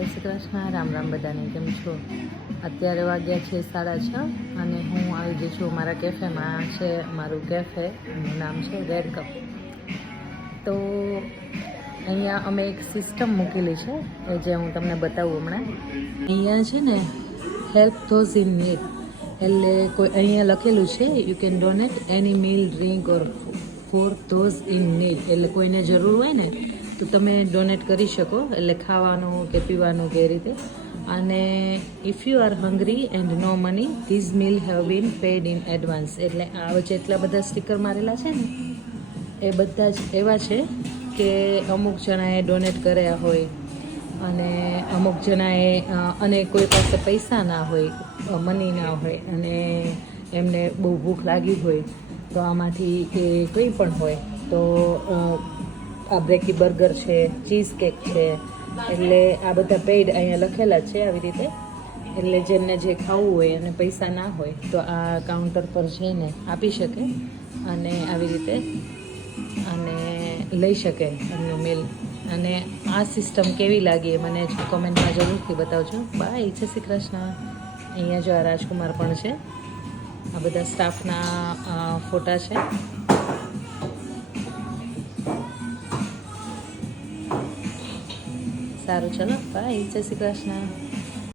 જય શ્રી કૃષ્ણ, રામ રામ બધાને. કેમ છો? અત્યારે વાગ્યા છે 6:30 અને હું આવી ગઈ છું મારા કેફેમાં. છે મારું કેફે, એનું નામ છે રેડ કપ. તો અહીંયા અમે એક સિસ્ટમ મૂકેલી છે એ જે હું તમને બતાવું હમણાં. અહીંયા છે ને હેલ્પ ધોઝ ઇન નીડ, એટલે કોઈ અહીંયા લખેલું છે you can donate any meal, drink or for those in need, એટલે કોઈને જરૂર હોય ને તો તમે ડોનેટ કરી શકો, એટલે ખાવાનું કે પીવાનું કે રીતે. અને if you are hungry and no money these meal have been paid in advance, એટલે આ જેટલા બધા સ્ટીકર મારેલા છે ને એ બધા જ એવા છે કે અમુક જણાએ ડોનેટ કર્યા હોય અને અમુક જણાએ અને કોઈ પાસે પૈસા ના હોય, મની ના હોય અને એમને બહુ ભૂખ લાગી હોય તો આમાંથી એ કંઈ પણ હોય તો આ બ્રેકી બર્ગર છે, ચીઝ કેક છે, એટલે આ બધા પેડ અહીંયા લખેલા છે આવી રીતે. એટલે જેમને જે ખાવું હોય અને પૈસા ના હોય તો આ કાઉન્ટર પર જઈને આપી શકે અને આવી રીતે અને લઈ શકે એમનું મિલ. અને આ સિસ્ટમ કેવી લાગી એ મને કોમેન્ટમાં જરૂરથી બતાવજો. બાય, જય શ્રી કૃષ્ણ. અહીંયા જો આ રાજકુમાર પણ છે, આ બધા સ્ટાફના ફોટા છે. સારું, ચલો બાય, જય શ્રી કૃષ્ણ.